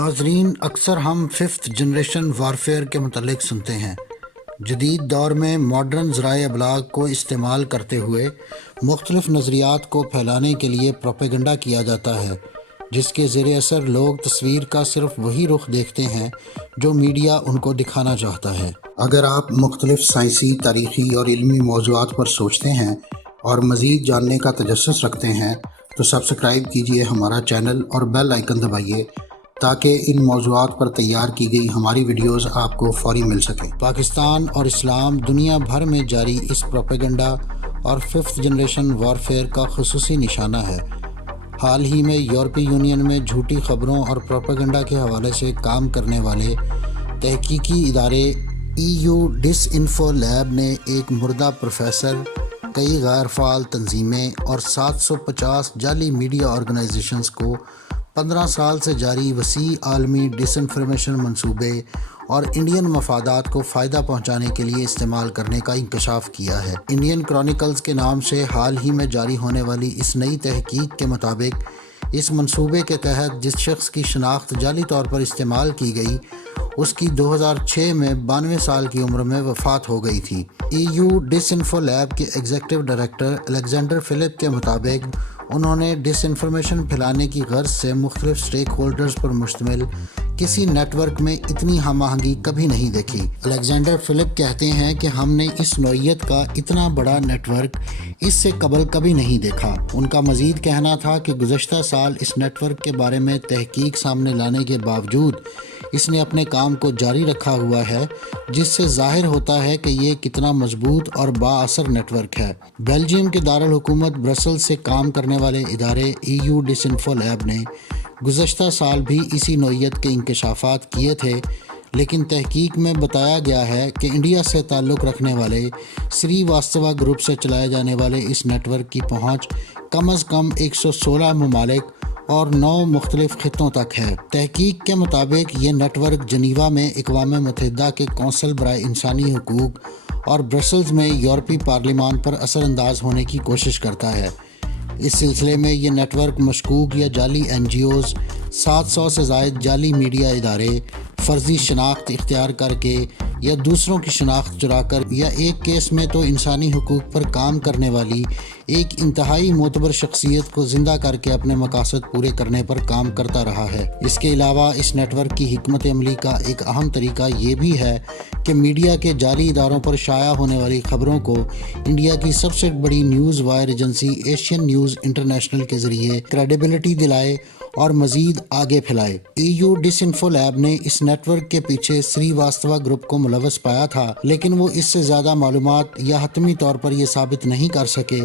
ناظرین، اکثر ہم ففتھ جنریشن وارفیئر کے متعلق سنتے ہیں۔ جدید دور میں ماڈرن ذرائع ابلاغ کو استعمال کرتے ہوئے مختلف نظریات کو پھیلانے کے لیے پروپیگنڈا کیا جاتا ہے، جس کے زیر اثر لوگ تصویر کا صرف وہی رخ دیکھتے ہیں جو میڈیا ان کو دکھانا چاہتا ہے۔ اگر آپ مختلف سائنسی، تاریخی اور علمی موضوعات پر سوچتے ہیں اور مزید جاننے کا تجسس رکھتے ہیں تو سبسکرائب کیجیے ہمارا چینل اور بیل آئیکن دبائیے تاکہ ان موضوعات پر تیار کی گئی ہماری ویڈیوز آپ کو فوری مل سکیں۔ پاکستان اور اسلام دنیا بھر میں جاری اس پروپیگنڈا اور ففتھ جنریشن وارفیئر کا خصوصی نشانہ ہے۔ حال ہی میں یورپی یونین میں جھوٹی خبروں اور پروپیگنڈا کے حوالے سے کام کرنے والے تحقیقی ادارے EU ڈس انفو لیب نے ایک مردہ پروفیسر، کئی غیر فعال تنظیمیں اور 750 جعلی میڈیا آرگنائزیشنز کو 15 سال سے جاری وسیع عالمی ڈس انفارمیشن منصوبے اور انڈین مفادات کو فائدہ پہنچانے کے لیے استعمال کرنے کا انکشاف کیا ہے۔ انڈین کرونیکلز کے نام سے حال ہی میں جاری ہونے والی اس نئی تحقیق کے مطابق اس منصوبے کے تحت جس شخص کی شناخت جعلی طور پر استعمال کی گئی اس کی 2006 میں 92 سال کی عمر میں وفات ہو گئی تھی۔ EU ڈس انفو لیب کے ایگزیکٹو ڈائریکٹر الیگزینڈر فلپ کے مطابق انہوں نے ڈس انفارمیشن پھیلانے کی غرض سے مختلف سٹیک ہولڈرز پر مشتمل کسی نیٹ ورک میں اتنی ہم آہنگی کبھی نہیں دیکھی۔ الیگزینڈر فلپ کہتے ہیں کہ ہم نے اس نوعیت کا اتنا بڑا نیٹ ورک اس سے قبل کبھی نہیں دیکھا۔ ان کا مزید کہنا تھا کہ گزشتہ سال اس نیٹ ورک کے بارے میں تحقیق سامنے لانے کے باوجود اس نے اپنے کام کو جاری رکھا ہوا ہے، جس سے ظاہر ہوتا ہے کہ یہ کتنا مضبوط اور با اثر نیٹ ورک ہے۔ بیلجیم کے دارالحکومت برسلز سے کام کرنے والے ادارے EU ڈس انفو لیب نے گزشتہ سال بھی اسی نوعیت کے انکشافات کیے تھے، لیکن تحقیق میں بتایا گیا ہے کہ انڈیا سے تعلق رکھنے والے سری واستوا گروپ سے چلائے جانے والے اس نیٹ ورک کی پہنچ کم از کم 116 ممالک اور 9 مختلف خطوں تک ہے۔ تحقیق کے مطابق یہ نیٹ ورک جنیوا میں اقوام متحدہ کے کونسل برائے انسانی حقوق اور برسلز میں یورپی پارلیمان پر اثر انداز ہونے کی کوشش کرتا ہے۔ اس سلسلے میں یہ نیٹ ورک مشکوک یا جعلی NGOs، 700 سے زائد جعلی میڈیا ادارے، فرضی شناخت اختیار کر کے یا دوسروں کی شناخت چرا کر یا ایک کیس میں تو انسانی حقوق پر کام کرنے والی ایک انتہائی معتبر شخصیت کو زندہ کر کے اپنے مقاصد پورے کرنے پر کام کرتا رہا ہے۔ اس کے علاوہ اس نیٹ ورک کی حکمت عملی کا ایک اہم طریقہ یہ بھی ہے کہ میڈیا کے جعلی اداروں پر شائع ہونے والی خبروں کو انڈیا کی سب سے بڑی news wire agency Asian news international کے ذریعے کریڈیبلٹی دلائے اور مزید آگے پھیلائے۔ EU ڈس انفو لیب نے اس نیٹ ورک کے پیچھے سری واستوا گروپ کو ملوث پایا تھا، لیکن وہ اس سے زیادہ معلومات یا حتمی طور پر یہ ثابت نہیں کر سکے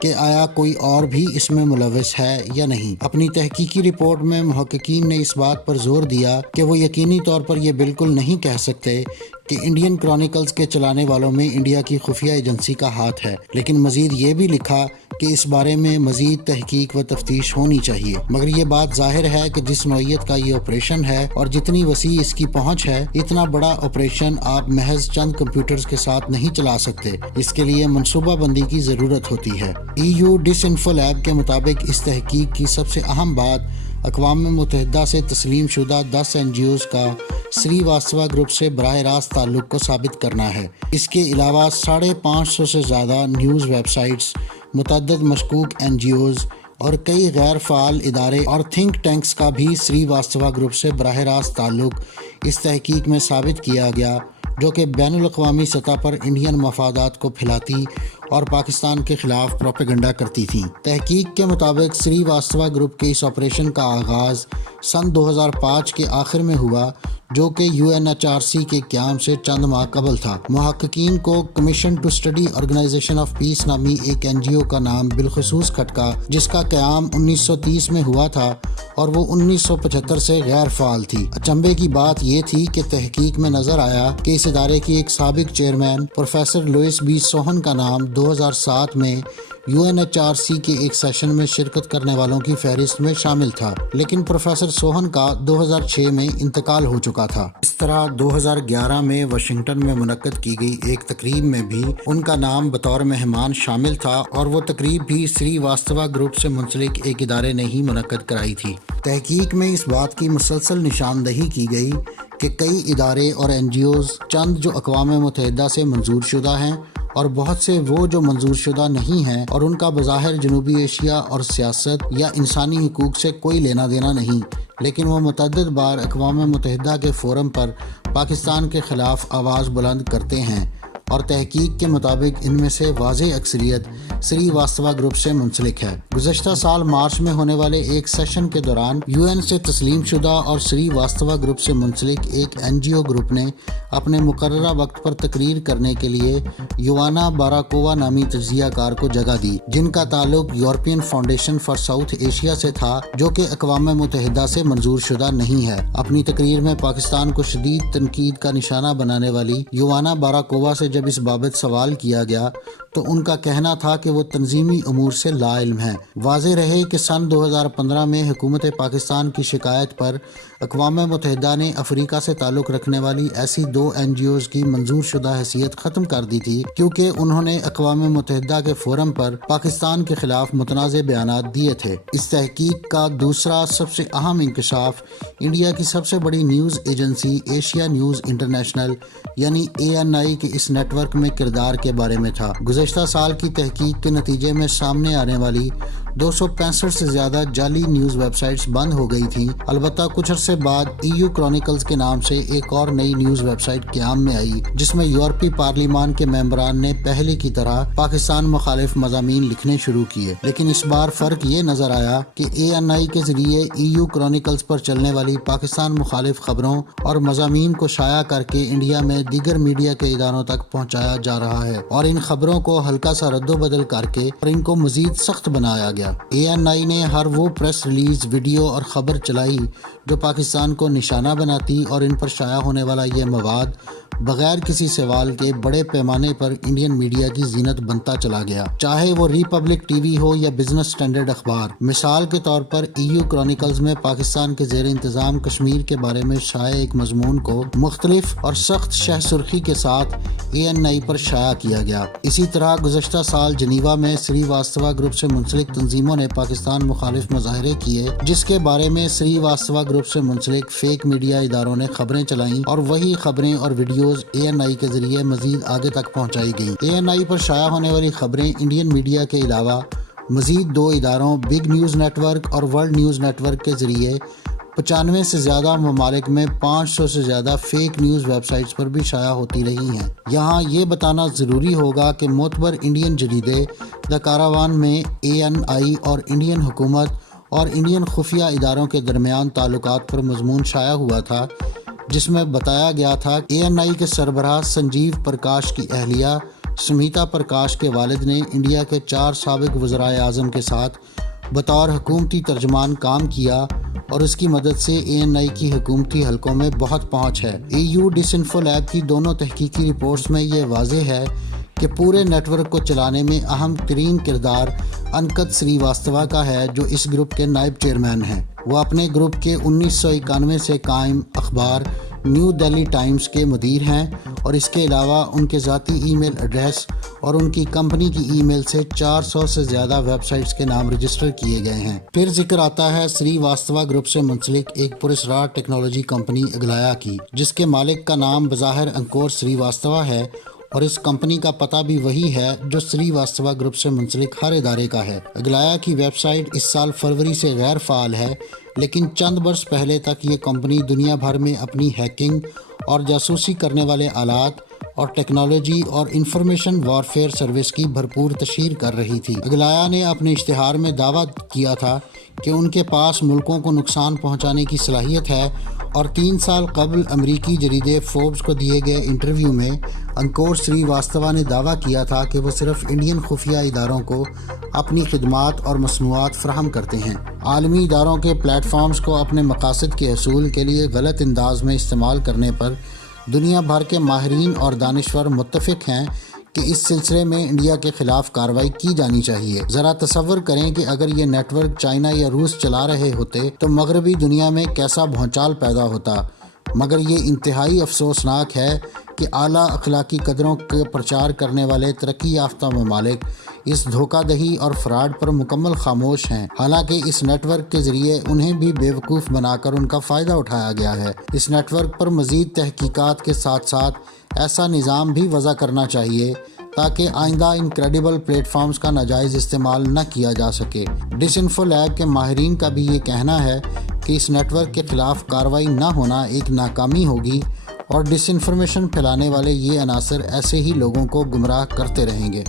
کہ آیا کوئی اور بھی اس میں ملوث ہے یا نہیں۔ اپنی تحقیقی رپورٹ میں محققین نے اس بات پر زور دیا کہ وہ یقینی طور پر یہ بالکل نہیں کہہ سکتے کہ انڈین کرونیکلز کے چلانے والوں میں انڈیا کی خفیہ ایجنسی کا ہاتھ ہے، لیکن مزید یہ بھی لکھا کہ اس بارے میں مزید تحقیق و تفتیش ہونی چاہیے۔ مگر یہ بات ظاہر ہے کہ جس نوعیت کا یہ آپریشن ہے اور جتنی وسیع اس کی پہنچ ہے، اتنا بڑا آپریشن آپ محض چند کمپیوٹرز کے ساتھ نہیں چلا سکتے۔ اس کے لیے منصوبہ بندی کی ضرورت ہوتی ہے۔ EU ڈس انفو لیب کے مطابق اس تحقیق کی سب سے اہم بات اقوام متحدہ سے تسلیم شدہ 10 NGOs کا سری واستوا گروپ سے براہ راست تعلق کو ثابت کرنا ہے۔ اس کے علاوہ 550 سے زیادہ نیوز ویب سائٹس، متعدد مشکوک NGOs اور کئی غیر فعال ادارے اور تھنک ٹینکس کا بھی سری واستوا گروپ سے براہ راست تعلق اس تحقیق میں ثابت کیا گیا، جو کہ بین الاقوامی سطح پر انڈین مفادات کو پھیلاتی اور پاکستان کے خلاف پروپیگنڈا کرتی تھیں۔ تحقیق کے مطابق سری واستوا گروپ کے اس آپریشن کا آغاز سن 2005 کے آخر میں ہوا، جو کہ UNHRC کے قیام سے چند ماہ قبل تھا۔ محققین کو commission to study organization of peace نامی ایک NGO کا نام بالخصوص کھٹکا، جس کا قیام 1930 میں ہوا تھا اور وہ 1975 سے غیر فعال تھی۔ اچنبے کی بات یہ تھی کہ تحقیق میں نظر آیا کہ اس ادارے کی ایک سابق چیئرمین پروفیسر لوئس B. سوہن کا نام 2007 میں UNHRC کے ایک سیشن میں شرکت کرنے والوں کی فہرست میں شامل تھا، لیکن پروفیسر سوہن کا 2006 میں انتقال ہو چکا تھا۔ اس طرح 2011 میں واشنگٹن میں منعقد کی گئی ایک تقریب میں بھی ان کا نام بطور مہمان شامل تھا، اور وہ تقریب بھی سری واستوا گروپ سے منسلک ایک ادارے نے ہی منعقد کرائی تھی۔ تحقیق میں اس بات کی مسلسل نشاندہی کی گئی کہ کئی ادارے اور NGOs چند جو اقوام متحدہ سے منظور شدہ ہیں اور بہت سے وہ جو منظور شدہ نہیں ہیں، اور ان کا بظاہر جنوبی ایشیا اور سیاست یا انسانی حقوق سے کوئی لینا دینا نہیں، لیکن وہ متعدد بار اقوام متحدہ کے فورم پر پاکستان کے خلاف آواز بلند کرتے ہیں، اور تحقیق کے مطابق ان میں سے واضح اکثریت سری واستوا گروپ سے منسلک ہے۔ گزشتہ سال مارچ میں ہونے والے ایک سیشن کے دوران UN سے تسلیم شدہ اور سری واستوا گروپ سے منسلک ایک NGO گروپ نے اپنے مقررہ وقت پر تقریر کرنے کے لیے یوانا باراکووا نامی تجزیہ کار کو جگہ دی، جن کا تعلق European foundation for south Asia سے تھا، جو کہ اقوام متحدہ سے منظور شدہ نہیں ہے۔ اپنی تقریر میں پاکستان کو شدید تنقید کا نشانہ بنانے والی یوانا باراکووا سے جب اس بابت سوال کیا گیا تو ان کا کہنا تھا کہ وہ تنظیمی امور سے لا علم ہیں۔ واضح رہے کہ سن 2015 میں حکومت پاکستان کی شکایت پر اقوام متحدہ نے افریقہ سے تعلق رکھنے والی ایسی 2 NGOs کی منظور شدہ حیثیت ختم کر دی تھی، کیونکہ انہوں نے اقوام متحدہ کے فورم پر پاکستان کے خلاف متنازع بیانات دیے تھے۔ اس تحقیق کا دوسرا سب سے اہم انکشاف انڈیا کی سب سے بڑی news agency Asia news international یعنی ANI کے اس نیٹ ورک میں کردار کے بارے میں تھا۔ گزشتہ سال کی تحقیق کے نتیجے میں سامنے آنے والی 265 سے زیادہ جعلی نیوز ویب سائٹس بند ہو گئی تھیں۔ البتہ کچھ عرصے بعد EU کرونیکلز کے نام سے ایک اور نئی نیوز ویب سائٹ قیام میں آئی، جس میں یورپی پارلیمان کے ممبران نے پہلے کی طرح پاکستان مخالف مضامین لکھنے شروع کیے، لیکن اس بار فرق یہ نظر آیا کہ ANI کے ذریعے EU کرونیکلز پر چلنے والی پاکستان مخالف خبروں اور مضامین کو شائع کر کے انڈیا میں دیگر میڈیا کے اداروں تک پہنچایا جا رہا ہے، اور ان خبروں کو ہلکا سا رد و بدل کر کے اور ان کو مزید سخت بنایا گیا۔ ANI نے ہر وہ پریس ریلیز، ویڈیو اور خبر چلائی جو پاکستان کو نشانہ بناتی، اور ان پر شائع ہونے والا یہ مواد بغیر کسی سوال کے بڑے پیمانے پر انڈین میڈیا کی زینت بنتا چلا گیا، چاہے وہ ریپبلک ٹی وی ہو یا بزنس اسٹینڈرڈ اخبار۔ مثال کے طور پر EU کرونیکلز میں پاکستان کے زیر انتظام کشمیر کے بارے میں شائع ایک مضمون کو مختلف اور سخت شہ سرخی کے ساتھ ANI پر شائع کیا گیا۔ اسی طرح گزشتہ سال جنیوا میں سری واستوا گروپ سے منسلک تنظیموں نے پاکستان مخالف مظاہرے کیے، جس کے بارے میں سری واستوا گروپ سے منسلک فیک میڈیا اداروں نے خبریں چلائیں، اور وہی خبریں اور ویڈیوز ANI کے ذریعے مزید آگے تک پہنچائی گئیں۔ ANI پر شائع ہونے والی خبریں انڈین میڈیا کے علاوہ مزید 2 اداروں بگ نیوز نیٹ ورک اور ورلڈ نیوز نیٹ ورک کے ذریعے 95 سے زیادہ ممالک میں 500 سے زیادہ فیک نیوز ویب سائٹس پر بھی شائع ہوتی رہی ہیں۔ یہاں یہ بتانا ضروری ہوگا کہ معتبر انڈین جریدے دا کاراوان میں ANI اور انڈین حکومت اور انڈین خفیہ اداروں کے درمیان تعلقات پر مضمون شائع ہوا تھا، جس میں بتایا گیا تھا کہ ANI کے سربراہ سنجیو پرکاش کی اہلیہ سمیتا پرکاش کے والد نے انڈیا کے 4 سابق وزرائے اعظم کے ساتھ بطور حکومتی ترجمان کام کیا، اور اس کی مدد سے ANI کی حکومتی حلقوں میں بہت پہنچ ہے۔ EU ڈس انفو لیب کی دونوں تحقیقی رپورٹس میں یہ واضح ہے کہ پورے نیٹ ورک کو چلانے میں اہم ترین کردار انکت سری واستوا کا ہے، جو اس گروپ کے نائب چیئرمین ہیں۔ وہ اپنے گروپ کے 1991 سے قائم اخبار نیو دہلی ٹائمز کے مدیر ہیں، اور اس کے علاوہ ان کے ذاتی ای میل ایڈریس اور ان کی کمپنی کی ای میل سے 400 سے زیادہ ویب سائٹس کے نام رجسٹر کیے گئے ہیں۔ پھر ذکر آتا ہے سری واستوا گروپ سے منسلک ایک پراسرار ٹیکنالوجی کمپنی اگلایا کی، جس کے مالک کا نام بظاہر انکور سری واستوا ہے، اور اس کمپنی کا پتہ بھی وہی ہے جو سری واستوا گروپ سے منسلک ہر ادارے کا ہے۔ اگلایا کی ویب سائٹ اس سال فروری سے غیر فعال ہے، لیکن چند برس پہلے تک یہ کمپنی دنیا بھر میں اپنی ہیکنگ اور جاسوسی کرنے والے آلات اور ٹیکنالوجی اور انفارمیشن وارفیئر سروس کی بھرپور تشہیر کر رہی تھی۔ اگلایا نے اپنے اشتہار میں دعویٰ کیا تھا کہ ان کے پاس ملکوں کو نقصان پہنچانے کی صلاحیت ہے، اور 3 سال قبل امریکی جریدے فوربس کو دیے گئے انٹرویو میں انکور سری واستوا نے دعویٰ کیا تھا کہ وہ صرف انڈین خفیہ اداروں کو اپنی خدمات اور مصنوعات فراہم کرتے ہیں۔ عالمی اداروں کے پلیٹ فارمز کو اپنے مقاصد کے حصول کے لیے غلط انداز میں استعمال کرنے پر دنیا بھر کے ماہرین اور دانشور متفق ہیں کہ اس سلسلے میں انڈیا کے خلاف کارروائی کی جانی چاہیے۔ ذرا تصور کریں کہ اگر یہ نیٹ ورک چائنا یا روس چلا رہے ہوتے تو مغربی دنیا میں کیسا بھونچال پیدا ہوتا، مگر یہ انتہائی افسوسناک ہے کہ اعلیٰ اخلاقی قدروں کا پرچار کرنے والے ترقی یافتہ ممالک اس دھوکہ دہی اور فراڈ پر مکمل خاموش ہیں، حالانکہ اس نیٹ ورک کے ذریعے انہیں بھی بیوقوف بنا کر ان کا فائدہ اٹھایا گیا ہے۔ اس نیٹ ورک پر مزید تحقیقات کے ساتھ ساتھ ایسا نظام بھی وضع کرنا چاہیے تاکہ آئندہ ان کریڈیبل پلیٹ فارمز کا ناجائز استعمال نہ کیا جا سکے۔ ڈس انفو لیب کے ماہرین کا بھی یہ کہنا ہے کہ اس نیٹ ورک کے خلاف کارروائی نہ ہونا ایک ناکامی ہوگی اور ڈس انفارمیشن پھیلانے والے یہ عناصر ایسے ہی لوگوں کو گمراہ کرتے رہیں گے۔